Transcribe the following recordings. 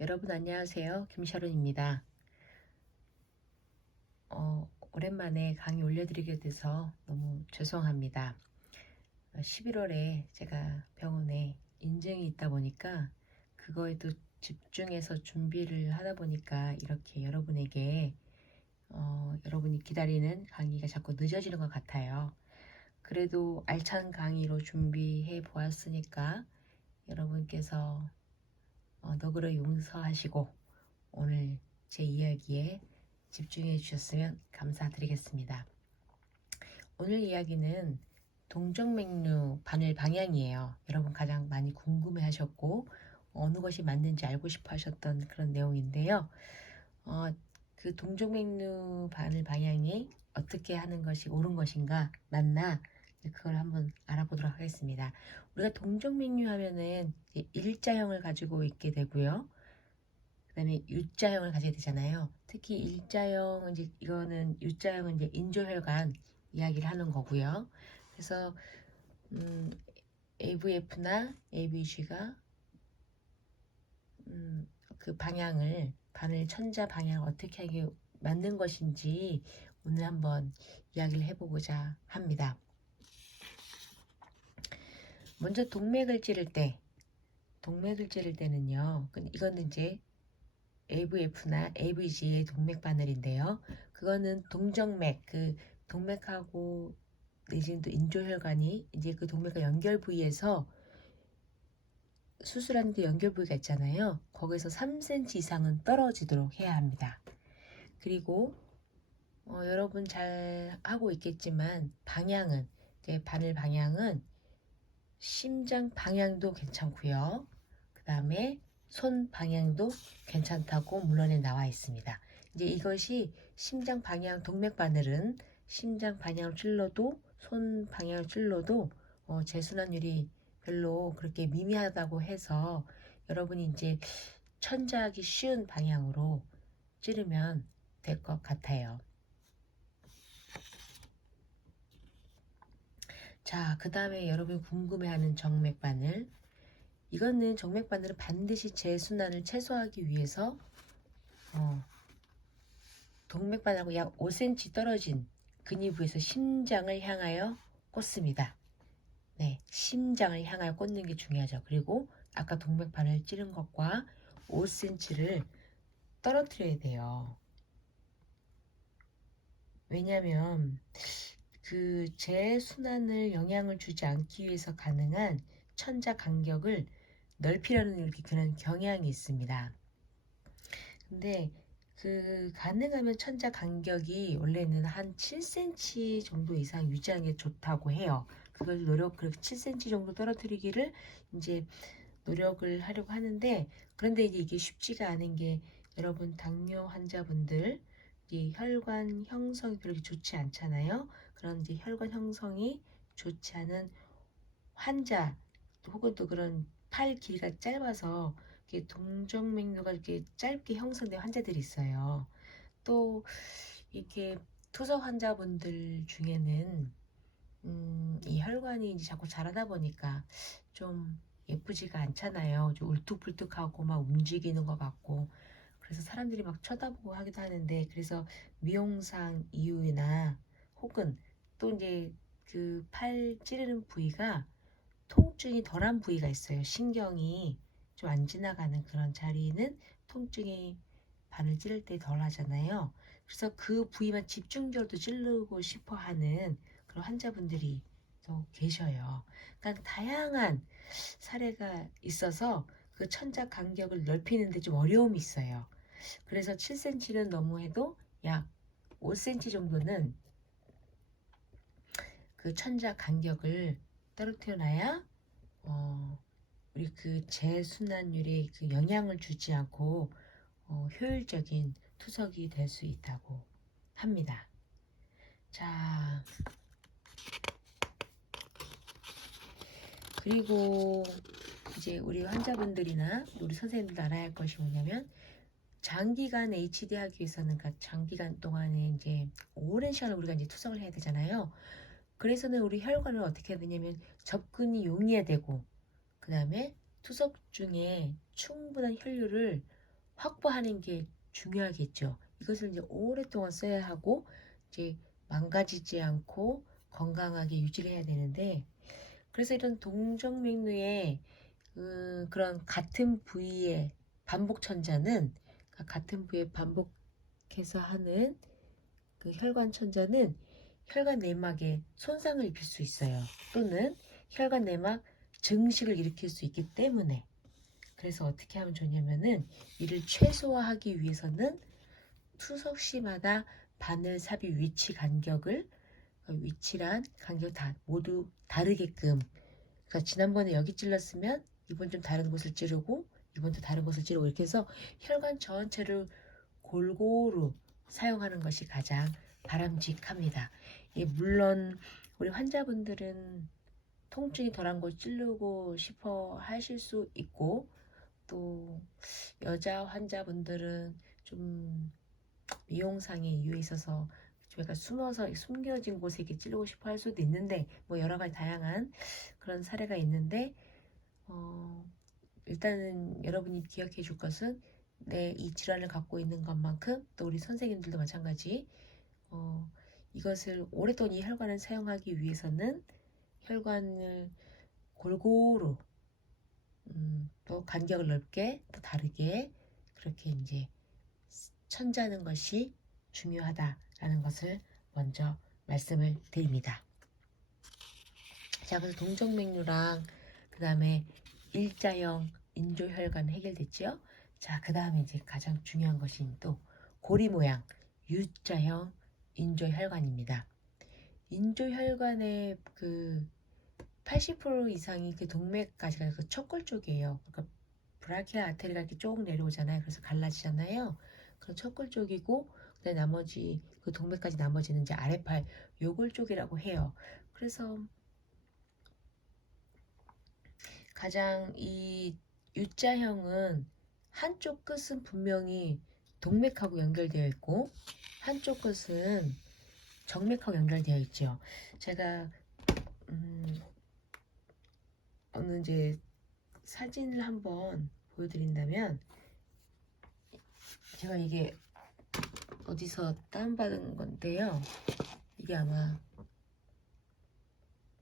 여러분 안녕하세요. 김sharon입니다. 어, 오랜만에 강의 올려드리게 돼서 너무 죄송합니다. 11월에 제가 병원에 인증이 있다 보니까 그거에도 집중해서 준비를 하다 보니까 이렇게 여러분에게 어, 여러분이 기다리는 강의가 자꾸 늦어지는 것 같아요. 그래도 알찬 강의로 준비해 보았으니까 여러분께서 어, 너그러 용서하시고 오늘 제 이야기에 집중해 주셨으면 감사드리겠습니다. 오늘 이야기는 동정맥류 바늘 방향이에요. 여러분 가장 많이 궁금해 하셨고 어느 것이 맞는지 알고 싶어 하셨던 그런 내용인데요. 어, 그 동정맥류 바늘 방향이 어떻게 하는 것이 옳은 것인가 맞나 그걸 한번 알아보도록 하겠습니다. 우리가 동정맥류 하면은 일자형을 가지고 있게 되고요. 그 다음에 U자형을 가지게 되잖아요. 특히 일자형 이제 이거는 U자형은 이제 인조혈관 이야기를 하는 거고요. 그래서 음, AVF나 ABG가 음, 그 방향을 바늘 천자 방향을 어떻게 하게 맞는 것인지 오늘 한번 이야기를 해보고자 합니다. 먼저 동맥을 찌를 때, 동맥을 찌를 때는요, 이거는 이제 AVF나 AVG의 동맥 바늘인데요. 그거는 동정맥, 그 동맥하고 내지는 또 인조혈관이 이제 그 동맥과 연결 부위에서 수술하는 데 연결 부위가 있잖아요. 거기서 3cm 이상은 떨어지도록 해야 합니다. 그리고 어, 여러분 잘 하고 있겠지만 방향은 바늘 방향은 심장 방향도 괜찮고요. 그 다음에 손 방향도 괜찮다고 문헌에 나와 있습니다. 이제 이것이 심장 방향 동맥 바늘은 심장 방향을 찔러도 손 방향을 찔러도 어, 재순환율이 별로 그렇게 미미하다고 해서 여러분이 이제 천자하기 쉬운 방향으로 찌르면 될 것 같아요. 자, 그 다음에 여러분이 궁금해하는 정맥 바늘. 이거는 정맥 바늘은 반드시 재순환을 최소화하기 위해서 어, 동맥 바늘하고 약 5cm 떨어진 근위 부에서 심장을 향하여 꽂습니다. 네, 심장을 향하여 꽂는 게 중요하죠. 그리고 아까 동맥 바늘 찌른 것과 5cm를 떨어뜨려야 돼요. 왜냐하면 그 재순환을 영향을 주지 않기 위해서 가능한 천자 간격을 넓히려는 이렇게 그런 경향이 있습니다. 근데 그 가능하면 천자 간격이 원래는 한 7cm 정도 이상 유지하는 게 좋다고 해요. 그걸 노력 그렇게 7cm 정도 떨어뜨리기를 이제 노력을 하려고 하는데 그런데 이제 이게 쉽지가 않은 게 여러분 당뇨 환자분들 이 혈관 형성이 그렇게 좋지 않잖아요. 그런 이제 혈관 형성이 좋지 않은 환자 혹은 또 그런 팔 길이가 짧아서 이렇게 동정맥류가 이렇게 짧게 형성된 환자들이 있어요. 또 이렇게 투석 환자분들 중에는 음, 이 혈관이 이제 자꾸 자라다 보니까 좀 예쁘지가 않잖아요. 좀 울뚝불뚝하고 막 움직이는 것 같고 사람들이 막 쳐다보고 하기도 하는데 그래서 미용상 이유나 혹은 또 이제 그 팔 찌르는 부위가 통증이 덜한 부위가 있어요. 신경이 좀 안 지나가는 그런 자리는 통증이 바늘 찌를 때 덜 하잖아요. 그래서 그 부위만 집중적으로 찌르고 싶어 하는 그런 환자분들이 또 계셔요. 그러니까 다양한 사례가 있어서 그 천자 간격을 넓히는데 좀 어려움이 있어요. 그래서 7cm는 너무해도 약 5cm 정도는 그 천자 간격을 떨어뜨려 놔야 어, 우리 그 재순환율에 그 영향을 주지 않고 어, 효율적인 투석이 될 수 있다고 합니다. 자, 그리고 이제 우리 환자분들이나 우리 선생님들 알아야 할 것이 뭐냐면 장기간 HD 하기 위해서는 그러니까 장기간 동안에 이제 오랜 시간을 우리가 이제 투석을 해야 되잖아요. 그래서는 우리 혈관을 어떻게 해야 되냐면 접근이 용이해야 되고 그 다음에 투석 중에 충분한 혈류를 확보하는 게 중요하겠죠. 이것을 이제 오랫동안 써야 하고 이제 망가지지 않고 건강하게 유지를 해야 되는데 그래서 이런 동정맥류의 음, 그런 같은 부위의 반복 천자는 같은 부위에 반복해서 하는 그 혈관 천자는 혈관 내막에 손상을 입힐 수 있어요. 또는 혈관 내막 증식을 일으킬 수 있기 때문에 그래서 어떻게 하면 좋냐면은 이를 최소화하기 위해서는 투석 시마다 바늘 삽입 위치 간격을 어, 위치란 간격 다 모두 다르게끔 그러니까 지난번에 여기 찔렀으면 이번 좀 다른 곳을 찌르고 이번도 다른 곳을 찌르고 이렇게 해서 혈관 전체를 골고루 사용하는 것이 가장 바람직합니다. 예, 물론 우리 환자분들은 통증이 덜한 곳 찌르고 싶어 하실 수 있고 또 여자 환자분들은 좀 미용상의 이유에 있어서 좀 약간 숨어서 숨겨진 곳에 이렇게 찌르고 싶어 할 수도 있는데 뭐 여러 가지 다양한 그런 사례가 있는데 어, 일단은 여러분이 기억해 줄 것은 내 이 질환을 갖고 있는 것만큼 또 우리 선생님들도 마찬가지 어, 이것을 오랫동안 이 혈관을 사용하기 위해서는 혈관을 골고루 음, 또 간격을 넓게 또 다르게 그렇게 이제 천자는 것이 중요하다라는 것을 먼저 말씀을 드립니다. 자, 그래서 동정맥류랑 그 다음에 일자형 인조혈관 해결됐지요? 자, 그 다음에 이제 가장 중요한 것이 또 고리 모양 U자형 인조혈관입니다. 인조혈관의 그 80% 이상이 그 동맥까지가 그 척골 쪽이에요. 그러니까 브라키아 아테리가 이렇게 쭉 내려오잖아요. 그래서 갈라지잖아요. 그런 척골 쪽이고 그다음 나머지 그 동맥까지 나머지는 이제 아래팔 요골 쪽이라고 해요. 그래서 가장 이 U자형은 한쪽 끝은 분명히 동맥하고 연결되어 있고 한쪽 끝은 정맥하고 연결되어 있죠. 제가 음, 어느 이제 사진을 한번 보여드린다면 제가 이게 어디서 다운받은 건데요. 이게 아마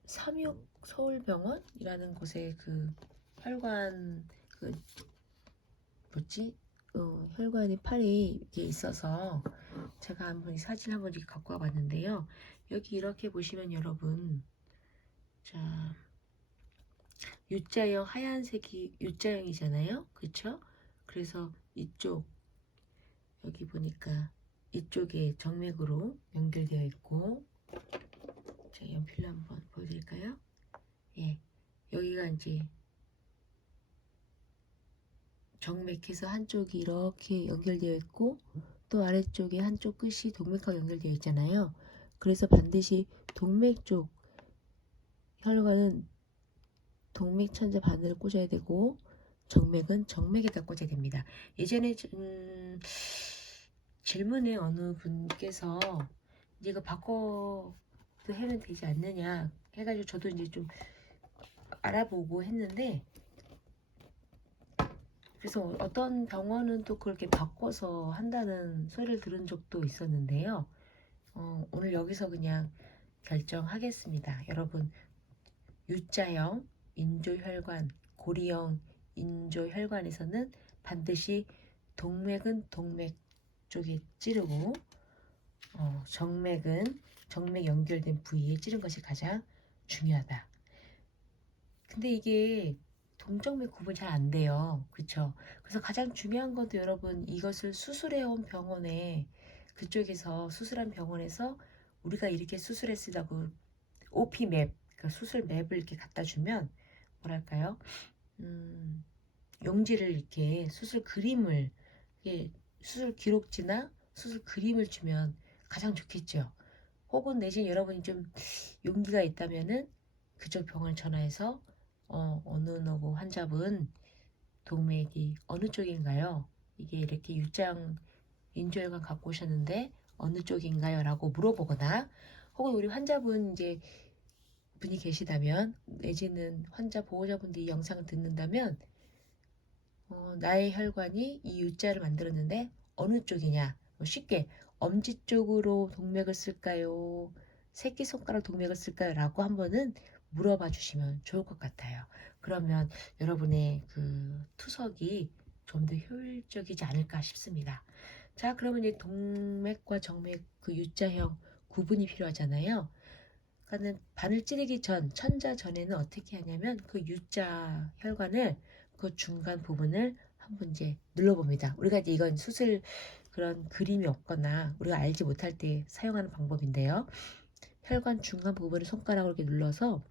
삼육 서울병원이라는 곳에 그 혈관 그 뭐지? 어, 혈관이 팔이 이렇게 있어서 제가 한번 이 사진 한번 이렇게 갖고 와봤는데요. 여기 이렇게 보시면 여러분 자 U자형 하얀색이 U자형이잖아요. 그쵸? 그래서 이쪽 여기 보니까 이쪽에 정맥으로 연결되어 있고 자 연필로 한번 보여드릴까요? 예 여기가 이제 정맥해서 한쪽이 이렇게 연결되어 있고 또 아래쪽에 한쪽 끝이 동맥하고 연결되어 있잖아요. 그래서 반드시 동맥 쪽 혈관은 동맥 천자 바늘을 꽂아야 되고 정맥은 정맥에다 꽂아야 됩니다. 예전에 음, 질문에 어느 분께서 이거 바꿔도 해면 되지 않느냐 해가지고 저도 이제 좀 알아보고 했는데 그래서 어떤 병원은 또 그렇게 바꿔서 한다는 소리를 들은 적도 있었는데요. 어, 오늘 여기서 그냥 결정하겠습니다. 여러분 U자형 인조혈관, 고리형 인조혈관에서는 반드시 동맥은 동맥 쪽에 찌르고 어, 정맥은 정맥 연결된 부위에 찌른 것이 가장 중요하다. 근데 이게 동정맥 구분 잘 안 돼요. 그렇죠? 그래서 가장 중요한 것도 여러분 이것을 수술해 온 병원에 그쪽에서 수술한 병원에서 우리가 이렇게 수술했으라고 OP 맵, 그러니까 수술 맵을 이렇게 갖다 주면 뭐랄까요? 음, 용지를 이렇게 수술 그림을 수술 기록지나 수술 그림을 주면 가장 좋겠죠. 혹은 내신 여러분이 좀 용기가 있다면은 그쪽 병원 전화해서 어, 어느 누구 환자분 동맥이 어느 쪽인가요? 이게 이렇게 유장 인조혈관 갖고 오셨는데 어느 쪽인가요? 라고 물어보거나 혹은 우리 환자분 이제 분이 계시다면 내지는 환자 보호자분들이 영상을 듣는다면 어, 나의 혈관이 이 U자를 만들었는데 어느 쪽이냐? 뭐 쉽게 엄지 쪽으로 동맥을 쓸까요? 새끼손가락 동맥을 쓸까요? 라고 한번은 물어봐 주시면 좋을 것 같아요. 그러면 여러분의 그 투석이 좀 더 효율적이지 않을까 싶습니다. 자, 그러면 이제 동맥과 정맥 그 U자형 구분이 필요하잖아요. 그러니까는 바늘 찌르기 전, 천자 전에는 어떻게 하냐면 그 U자 혈관을 그 중간 부분을 한번 이제 눌러봅니다. 우리가 이제 이건 수술 그런 그림이 없거나 우리가 알지 못할 때 사용하는 방법인데요. 혈관 중간 부분을 손가락으로 이렇게 눌러서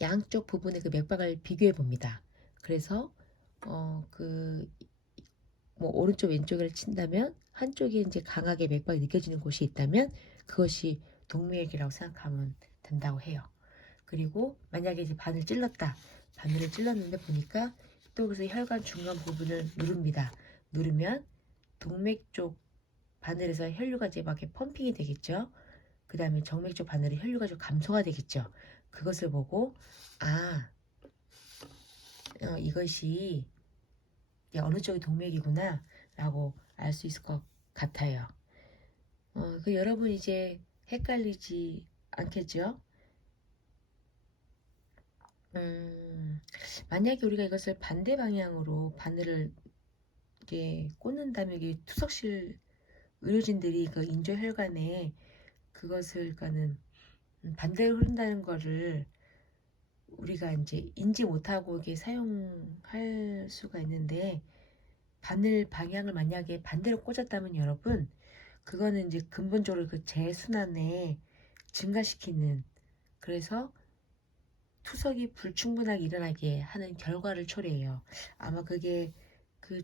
양쪽 부분의 그 맥박을 비교해 봅니다. 그래서 어 그 뭐 오른쪽 왼쪽을 친다면 한쪽이 이제 강하게 맥박이 느껴지는 곳이 있다면 그것이 동맥이라고 생각하면 된다고 해요. 그리고 만약에 이제 바늘 찔렀다. 바늘을 찔렀는데 보니까 또 그래서 혈관 중간 부분을 누릅니다. 누르면 동맥 쪽 바늘에서 혈류가 이제 막 펌핑이 되겠죠. 그 다음에 정맥 쪽 바늘에 혈류가 좀 감소가 되겠죠. 그것을 보고 아 어, 이것이 어느 쪽이 동맥이구나 라고 알 수 있을 것 같아요. 어, 그 여러분 이제 헷갈리지 않겠죠? 음, 만약에 우리가 이것을 반대 방향으로 바늘을 이렇게 꽂는다면 투석실 의료진들이 그 인조 혈관에 그것을 그러니까는 반대로 흐른다는 거를 우리가 이제 인지 못하고 이게 사용할 수가 있는데 바늘 방향을 만약에 반대로 꽂았다면 여러분 그거는 이제 근본적으로 그 재순환에 증가시키는 그래서 투석이 불충분하게 일어나게 하는 결과를 초래해요. 아마 그게 그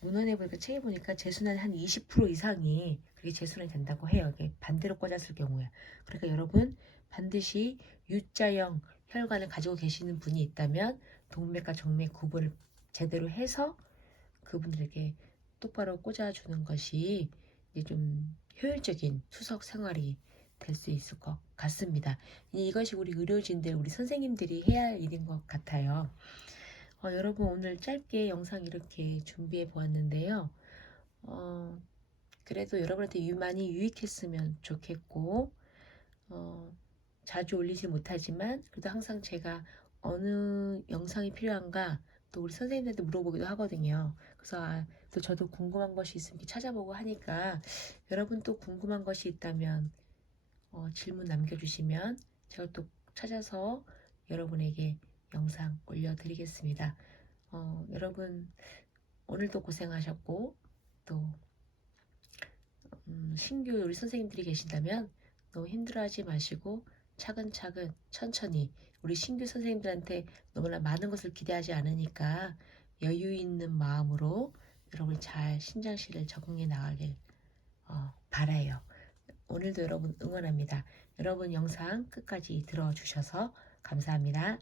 문헌에 보니까 책에 보니까 재순환 한 20% 이상이 그게 재순환이 된다고 해요. 이게 반대로 꽂았을 경우에. 그러니까 여러분 반드시 U자형 혈관을 가지고 계시는 분이 있다면 동맥과 정맥 구분을 제대로 해서 그분들에게 똑바로 꽂아주는 것이 이제 좀 효율적인 투석 생활이 될 수 있을 것 같습니다. 이것이 우리 의료진들, 우리 선생님들이 해야 할 일인 것 같아요. 어, 여러분 오늘 짧게 영상 이렇게 준비해 보았는데요. 어, 그래도 여러분한테 유, 많이 유익했으면 좋겠고 어, 자주 올리지 못하지만 그래도 항상 제가 어느 영상이 필요한가 또 우리 선생님들한테 물어보기도 하거든요. 그래서 아, 또 저도 궁금한 것이 있으면 찾아보고 하니까 여러분 또 궁금한 것이 있다면 어, 질문 남겨주시면 제가 또 찾아서 여러분에게 영상 올려드리겠습니다. 어, 여러분 오늘도 고생하셨고 또 음, 신규 우리 선생님들이 계신다면 너무 힘들어하지 마시고 차근차근 천천히 우리 신규 선생님들한테 너무나 많은 것을 기대하지 않으니까 여유 있는 마음으로 여러분 잘 신장실을 적응해 나가길 어, 바라요. 오늘도 여러분 응원합니다. 여러분 영상 끝까지 들어주셔서 감사합니다.